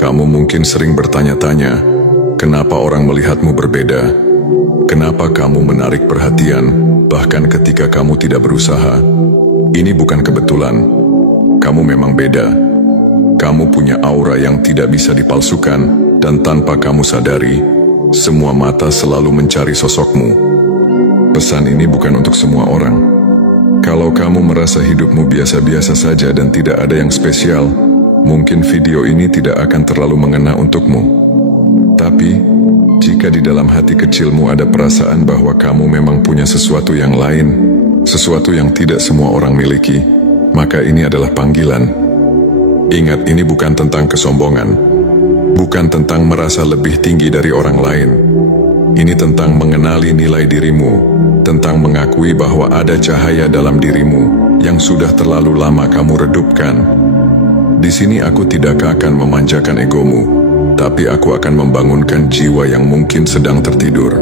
Kamu mungkin sering bertanya-tanya, kenapa orang melihatmu berbeda? Kenapa kamu menarik perhatian, bahkan ketika kamu tidak berusaha? Ini bukan kebetulan. Kamu memang beda. Kamu punya aura yang tidak bisa dipalsukan, dan tanpa kamu sadari, semua mata selalu mencari sosokmu. Pesan ini bukan untuk semua orang. Kalau kamu merasa hidupmu biasa-biasa saja dan tidak ada yang spesial, mungkin video ini tidak akan terlalu mengena untukmu. Tapi, jika di dalam hati kecilmu ada perasaan bahwa kamu memang punya sesuatu yang lain, sesuatu yang tidak semua orang miliki, maka ini adalah panggilan. Ingat, ini bukan tentang kesombongan, bukan tentang merasa lebih tinggi dari orang lain. Ini tentang mengenali nilai dirimu, tentang mengakui bahwa ada cahaya dalam dirimu yang sudah terlalu lama kamu redupkan. Di sini aku tidak akan memanjakan egomu, tapi aku akan membangunkan jiwa yang mungkin sedang tertidur.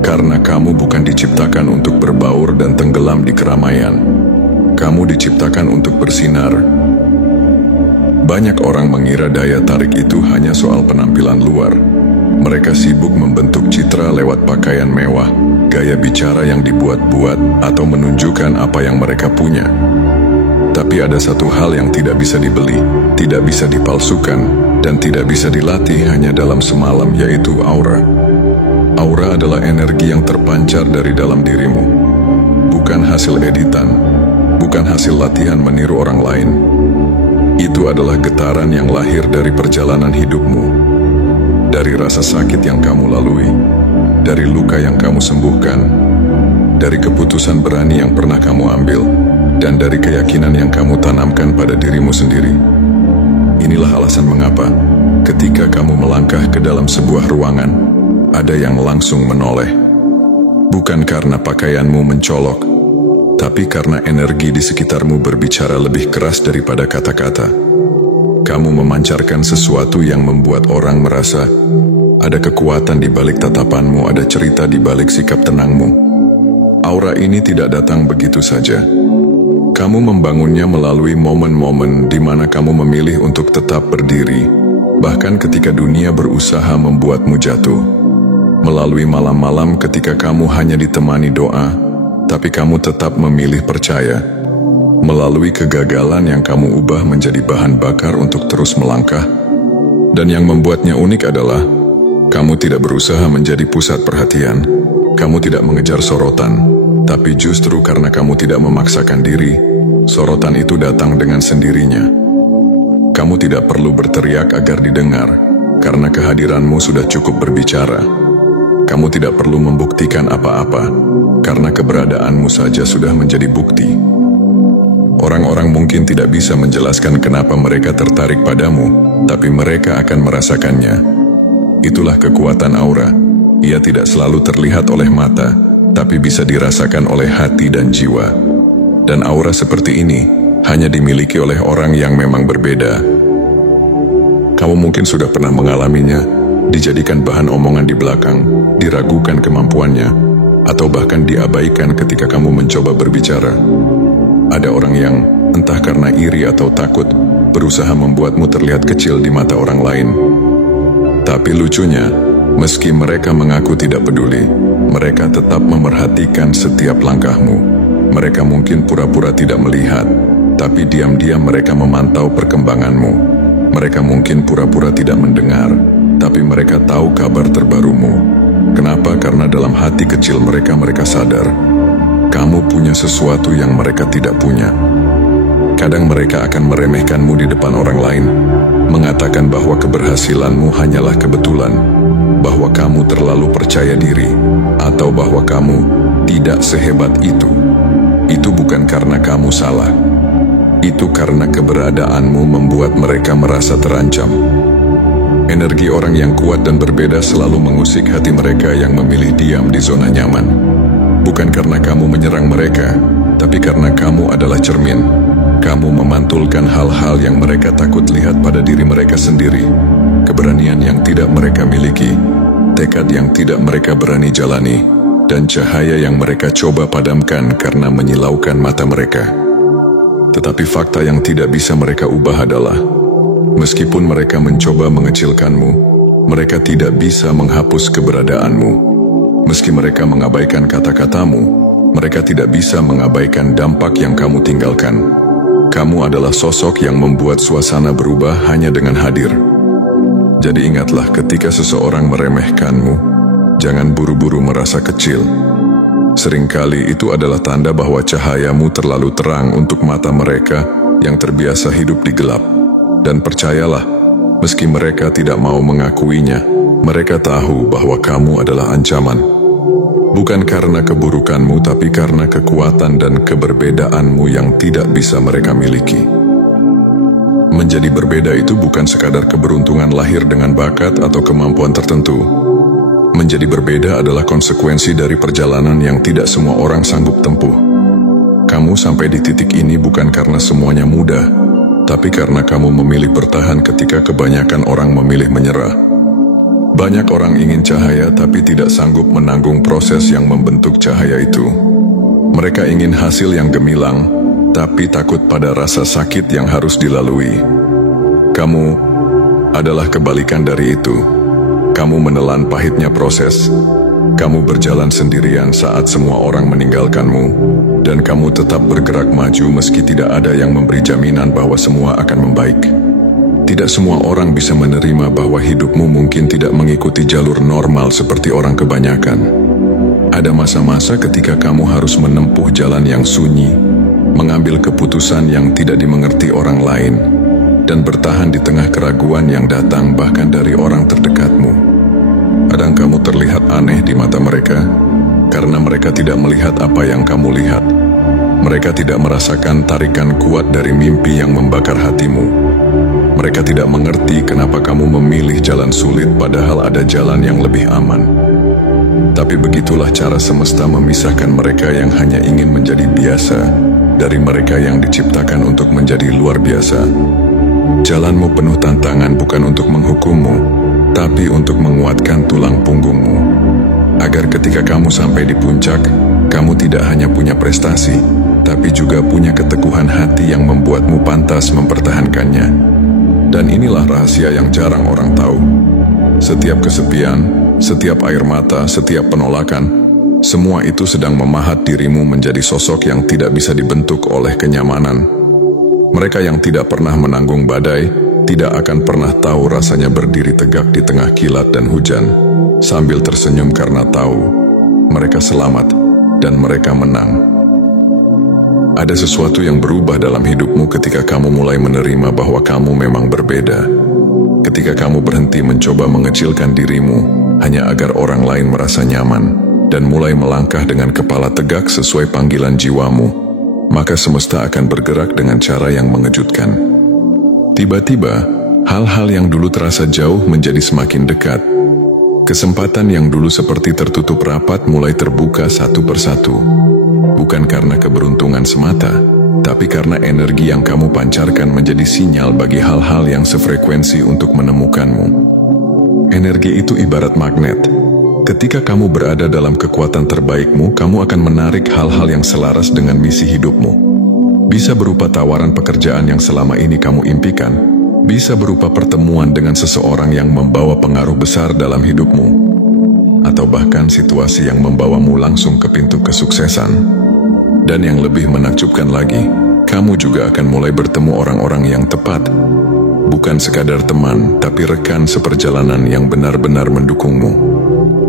Karena kamu bukan diciptakan untuk berbaur dan tenggelam di keramaian. Kamu diciptakan untuk bersinar. Banyak orang mengira daya tarik itu hanya soal penampilan luar. Mereka sibuk membentuk citra lewat pakaian mewah, gaya bicara yang dibuat-buat, atau menunjukkan apa yang mereka punya. Tapi ada satu hal yang tidak bisa dibeli, tidak bisa dipalsukan, dan tidak bisa dilatih hanya dalam semalam, yaitu aura. Aura adalah energi yang terpancar dari dalam dirimu. Bukan hasil editan, bukan hasil latihan meniru orang lain. Itu adalah getaran yang lahir dari perjalanan hidupmu, dari rasa sakit yang kamu lalui, dari luka yang kamu sembuhkan, dari keputusan berani yang pernah kamu ambil, dan dari keyakinan yang kamu tanamkan pada dirimu sendiri. Inilah alasan mengapa, ketika kamu melangkah ke dalam sebuah ruangan, ada yang langsung menoleh. Bukan karena pakaianmu mencolok, tapi karena energi di sekitarmu berbicara lebih keras daripada kata-kata. Kamu memancarkan sesuatu yang membuat orang merasa ada kekuatan di balik tatapanmu, ada cerita di balik sikap tenangmu. Aura ini tidak datang begitu saja. Kamu membangunnya melalui momen-momen di mana kamu memilih untuk tetap berdiri, bahkan ketika dunia berusaha membuatmu jatuh. Melalui malam-malam ketika kamu hanya ditemani doa, tapi kamu tetap memilih percaya. Melalui kegagalan yang kamu ubah menjadi bahan bakar untuk terus melangkah. Dan yang membuatnya unik adalah, kamu tidak berusaha menjadi pusat perhatian. Kamu tidak mengejar sorotan, tapi justru karena kamu tidak memaksakan diri, sorotan itu datang dengan sendirinya. Kamu tidak perlu berteriak agar didengar, karena kehadiranmu sudah cukup berbicara. Kamu tidak perlu membuktikan apa-apa, karena keberadaanmu saja sudah menjadi bukti. Orang-orang mungkin tidak bisa menjelaskan kenapa mereka tertarik padamu, tapi mereka akan merasakannya. Itulah kekuatan aura. Ia tidak selalu terlihat oleh mata, tapi bisa dirasakan oleh hati dan jiwa. Dan aura seperti ini hanya dimiliki oleh orang yang memang berbeda. Kamu mungkin sudah pernah mengalaminya, dijadikan bahan omongan di belakang, diragukan kemampuannya, atau bahkan diabaikan ketika kamu mencoba berbicara. Ada orang yang, entah karena iri atau takut, berusaha membuatmu terlihat kecil di mata orang lain. Tapi lucunya, meski mereka mengaku tidak peduli, mereka tetap memerhatikan setiap langkahmu. Mereka mungkin pura-pura tidak melihat, tapi diam-diam mereka memantau perkembanganmu. Mereka mungkin pura-pura tidak mendengar, tapi mereka tahu kabar terbarumu. Kenapa? Karena dalam hati kecil mereka sadar, kamu punya sesuatu yang mereka tidak punya. Kadang mereka akan meremehkanmu di depan orang lain, mengatakan bahwa keberhasilanmu hanyalah kebetulan, bahwa kamu terlalu percaya diri, atau bahwa kamu tidak sehebat itu. Itu bukan karena kamu salah. Itu karena keberadaanmu membuat mereka merasa terancam. Energi orang yang kuat dan berbeda selalu mengusik hati mereka yang memilih diam di zona nyaman. Bukan karena kamu menyerang mereka, tapi karena kamu adalah cermin. Kamu memantulkan hal-hal yang mereka takut lihat pada diri mereka sendiri. Keberanian yang tidak mereka miliki, tekad yang tidak mereka berani jalani, dan cahaya yang mereka coba padamkan karena menyilaukan mata mereka. Tetapi fakta yang tidak bisa mereka ubah adalah, meskipun mereka mencoba mengecilkanmu, mereka tidak bisa menghapus keberadaanmu. Meski mereka mengabaikan kata-katamu, mereka tidak bisa mengabaikan dampak yang kamu tinggalkan. Kamu adalah sosok yang membuat suasana berubah hanya dengan hadir. Jadi ingatlah, ketika seseorang meremehkanmu, jangan buru-buru merasa kecil. Seringkali itu adalah tanda bahwa cahayamu terlalu terang untuk mata mereka yang terbiasa hidup di gelap. Dan percayalah, meski mereka tidak mau mengakuinya, mereka tahu bahwa kamu adalah ancaman. Bukan karena keburukanmu, tapi karena kekuatan dan keberbedaanmu yang tidak bisa mereka miliki. Menjadi berbeda itu bukan sekadar keberuntungan lahir dengan bakat atau kemampuan tertentu. Menjadi berbeda adalah konsekuensi dari perjalanan yang tidak semua orang sanggup tempuh. Kamu sampai di titik ini bukan karena semuanya mudah, tapi karena kamu memilih bertahan ketika kebanyakan orang memilih menyerah. Banyak orang ingin cahaya tapi tidak sanggup menanggung proses yang membentuk cahaya itu. Mereka ingin hasil yang gemilang, tapi takut pada rasa sakit yang harus dilalui. Kamu adalah kebalikan dari itu. Kamu menelan pahitnya proses. Kamu berjalan sendirian saat semua orang meninggalkanmu, dan kamu tetap bergerak maju meski tidak ada yang memberi jaminan bahwa semua akan membaik. Tidak semua orang bisa menerima bahwa hidupmu mungkin tidak mengikuti jalur normal seperti orang kebanyakan. Ada masa-masa ketika kamu harus menempuh jalan yang sunyi, mengambil keputusan yang tidak dimengerti orang lain, dan bertahan di tengah keraguan yang datang bahkan dari orang terdekatmu. Kadang kamu terlihat aneh di mata mereka, karena mereka tidak melihat apa yang kamu lihat. Mereka tidak merasakan tarikan kuat dari mimpi yang membakar hatimu. Mereka tidak mengerti kenapa kamu memilih jalan sulit padahal ada jalan yang lebih aman. Tapi begitulah cara semesta memisahkan mereka yang hanya ingin menjadi biasa dari mereka yang diciptakan untuk menjadi luar biasa. Jalanmu penuh tantangan bukan untuk menghukummu, tapi untuk menguatkan tulang punggungmu. Agar ketika kamu sampai di puncak, kamu tidak hanya punya prestasi, tapi juga punya keteguhan hati yang membuatmu pantas mempertahankannya. Dan inilah rahasia yang jarang orang tahu. Setiap kesepian, setiap air mata, setiap penolakan, semua itu sedang memahat dirimu menjadi sosok yang tidak bisa dibentuk oleh kenyamanan. Mereka yang tidak pernah menanggung badai, tidak akan pernah tahu rasanya berdiri tegak di tengah kilat dan hujan, sambil tersenyum karena tahu mereka selamat dan mereka menang. Ada sesuatu yang berubah dalam hidupmu ketika kamu mulai menerima bahwa kamu memang berbeda. Ketika kamu berhenti mencoba mengecilkan dirimu hanya agar orang lain merasa nyaman, dan mulai melangkah dengan kepala tegak sesuai panggilan jiwamu, maka semesta akan bergerak dengan cara yang mengejutkan. Tiba-tiba, hal-hal yang dulu terasa jauh menjadi semakin dekat. Kesempatan yang dulu seperti tertutup rapat mulai terbuka satu persatu. Bukan karena keberuntungan semata, tapi karena energi yang kamu pancarkan menjadi sinyal bagi hal-hal yang sefrekuensi untuk menemukanmu. Energi itu ibarat magnet. Ketika kamu berada dalam kekuatan terbaikmu, kamu akan menarik hal-hal yang selaras dengan misi hidupmu. Bisa berupa tawaran pekerjaan yang selama ini kamu impikan, bisa berupa pertemuan dengan seseorang yang membawa pengaruh besar dalam hidupmu, atau bahkan situasi yang membawamu langsung ke pintu kesuksesan. Dan yang lebih menakjubkan lagi, kamu juga akan mulai bertemu orang-orang yang tepat. Bukan sekadar teman, tapi rekan seperjalanan yang benar-benar mendukungmu.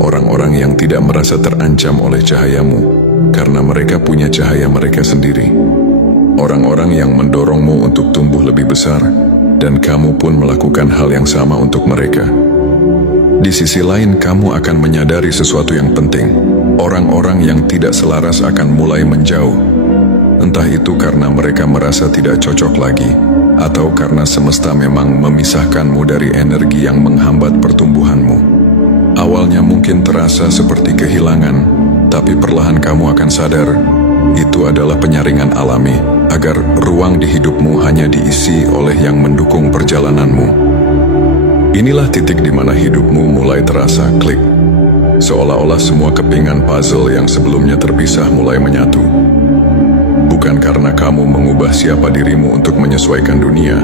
Orang-orang yang tidak merasa terancam oleh cahayamu, karena mereka punya cahaya mereka sendiri. Orang-orang yang mendorongmu untuk tumbuh lebih besar, dan kamu pun melakukan hal yang sama untuk mereka. Di sisi lain, kamu akan menyadari sesuatu yang penting. Orang-orang yang tidak selaras akan mulai menjauh. Entah itu karena mereka merasa tidak cocok lagi, atau karena semesta memang memisahkanmu dari energi yang menghambat pertumbuhanmu. Awalnya mungkin terasa seperti kehilangan, tapi perlahan kamu akan sadar, itu adalah penyaringan alami, agar ruang di hidupmu hanya diisi oleh yang mendukung perjalananmu. Inilah titik di mana hidupmu mulai terasa klik. Seolah-olah semua kepingan puzzle yang sebelumnya terpisah mulai menyatu. Bukan karena kamu mengubah siapa dirimu untuk menyesuaikan dunia,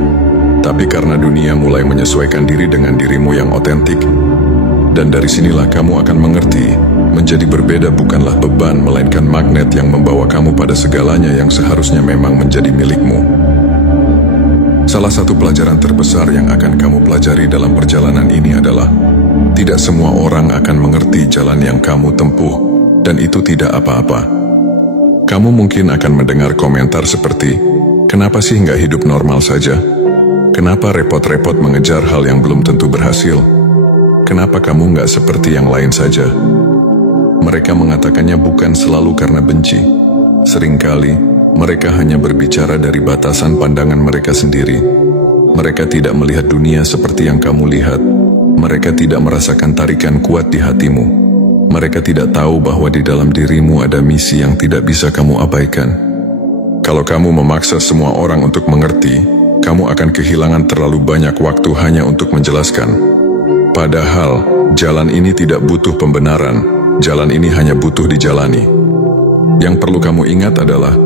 tapi karena dunia mulai menyesuaikan diri dengan dirimu yang otentik. Dan dari sinilah kamu akan mengerti, menjadi berbeda bukanlah beban, melainkan magnet yang membawa kamu pada segalanya yang seharusnya memang menjadi milikmu. Salah satu pelajaran terbesar yang akan kamu pelajari dalam perjalanan ini adalah tidak semua orang akan mengerti jalan yang kamu tempuh, dan itu tidak apa-apa. Kamu mungkin akan mendengar komentar seperti, kenapa sih nggak hidup normal saja? Kenapa repot-repot mengejar hal yang belum tentu berhasil? Kenapa kamu nggak seperti yang lain saja? Mereka mengatakannya bukan selalu karena benci. Seringkali, mereka hanya berbicara dari batasan pandangan mereka sendiri. Mereka tidak melihat dunia seperti yang kamu lihat. Mereka tidak merasakan tarikan kuat di hatimu. Mereka tidak tahu bahwa di dalam dirimu ada misi yang tidak bisa kamu abaikan. Kalau kamu memaksa semua orang untuk mengerti, kamu akan kehilangan terlalu banyak waktu hanya untuk menjelaskan. Padahal, jalan ini tidak butuh pembenaran, jalan ini hanya butuh dijalani. Yang perlu kamu ingat adalah,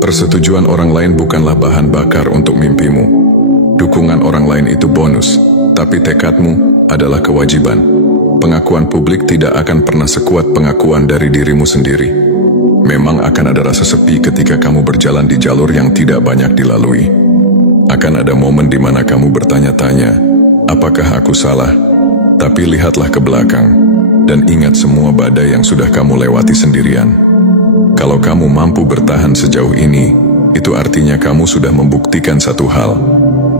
persetujuan orang lain bukanlah bahan bakar untuk mimpimu. Dukungan orang lain itu bonus, tapi tekadmu adalah kewajiban. Pengakuan publik tidak akan pernah sekuat pengakuan dari dirimu sendiri. Memang akan ada rasa sepi ketika kamu berjalan di jalur yang tidak banyak dilalui. Akan ada momen di mana kamu bertanya-tanya, apakah aku salah? Tapi lihatlah ke belakang, dan ingat semua badai yang sudah kamu lewati sendirian. Kalau kamu mampu bertahan sejauh ini, itu artinya kamu sudah membuktikan satu hal.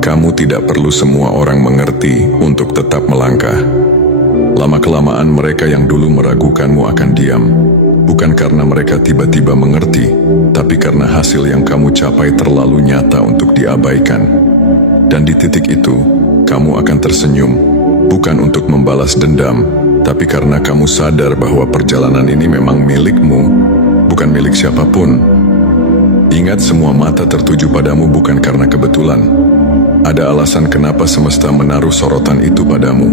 Kamu tidak perlu semua orang mengerti untuk tetap melangkah. Lama-kelamaan mereka yang dulu meragukanmu akan diam. Bukan karena mereka tiba-tiba mengerti, tapi karena hasil yang kamu capai terlalu nyata untuk diabaikan. Dan di titik itu, kamu akan tersenyum. Bukan untuk membalas dendam, tapi karena kamu sadar bahwa perjalanan ini memang milikmu, bukan milik siapapun. Ingat, semua mata tertuju padamu bukan karena kebetulan. Ada alasan kenapa semesta menaruh sorotan itu padamu.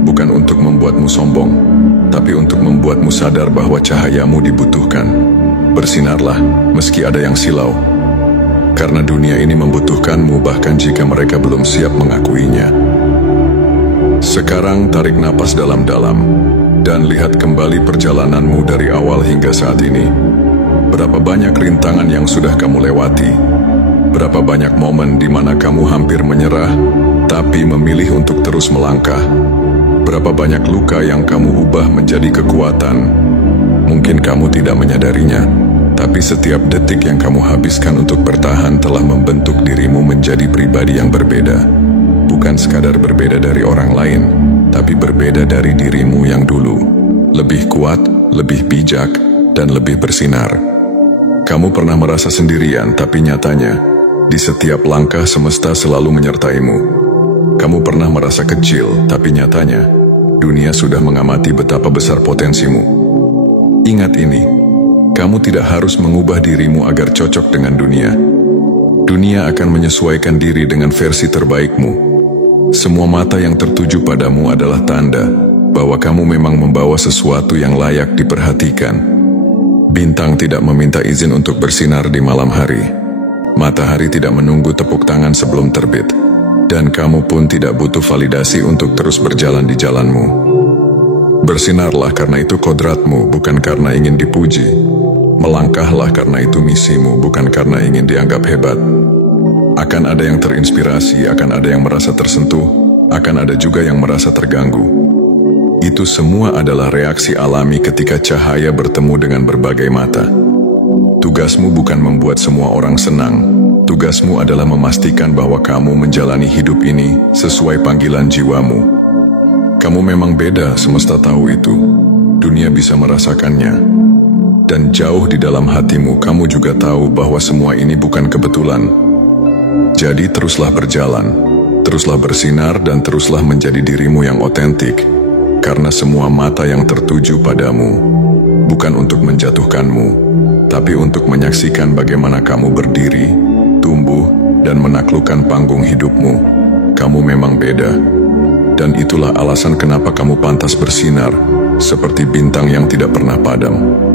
Bukan untuk membuatmu sombong, tapi untuk membuatmu sadar bahwa cahayamu dibutuhkan. Bersinarlah, meski ada yang silau. Karena dunia ini membutuhkanmu bahkan jika mereka belum siap mengakuinya. Sekarang tarik napas dalam-dalam dan lihat kembali perjalananmu dari awal hingga saat ini. Berapa banyak rintangan yang sudah kamu lewati? Berapa banyak momen di mana kamu hampir menyerah, tapi memilih untuk terus melangkah? Berapa banyak luka yang kamu ubah menjadi kekuatan? Mungkin kamu tidak menyadarinya, tapi setiap detik yang kamu habiskan untuk bertahan telah membentuk dirimu menjadi pribadi yang berbeda. Bukan sekadar berbeda dari orang lain, tapi berbeda dari dirimu yang dulu. Lebih kuat, lebih bijak, dan lebih bersinar. Kamu pernah merasa sendirian, tapi nyatanya, di setiap langkah semesta selalu menyertaimu. Kamu pernah merasa kecil, tapi nyatanya, dunia sudah mengamati betapa besar potensimu. Ingat ini, kamu tidak harus mengubah dirimu agar cocok dengan dunia. Dunia akan menyesuaikan diri dengan versi terbaikmu. Semua mata yang tertuju padamu adalah tanda bahwa kamu memang membawa sesuatu yang layak diperhatikan. Bintang tidak meminta izin untuk bersinar di malam hari. Matahari tidak menunggu tepuk tangan sebelum terbit. Dan kamu pun tidak butuh validasi untuk terus berjalan di jalanmu. Bersinarlah karena itu kodratmu, bukan karena ingin dipuji. Melangkahlah karena itu misimu, bukan karena ingin dianggap hebat. Akan ada yang terinspirasi, akan ada yang merasa tersentuh, akan ada juga yang merasa terganggu. Itu semua adalah reaksi alami ketika cahaya bertemu dengan berbagai mata. Tugasmu bukan membuat semua orang senang. Tugasmu adalah memastikan bahwa kamu menjalani hidup ini sesuai panggilan jiwamu. Kamu memang beda, semesta tahu itu. Dunia bisa merasakannya. Dan jauh di dalam hatimu, kamu juga tahu bahwa semua ini bukan kebetulan. Jadi teruslah berjalan, teruslah bersinar dan teruslah menjadi dirimu yang otentik. Karena semua mata yang tertuju padamu bukan untuk menjatuhkanmu, tapi untuk menyaksikan bagaimana kamu berdiri, tumbuh, dan menaklukkan panggung hidupmu. Kamu memang beda, dan itulah alasan kenapa kamu pantas bersinar, seperti bintang yang tidak pernah padam.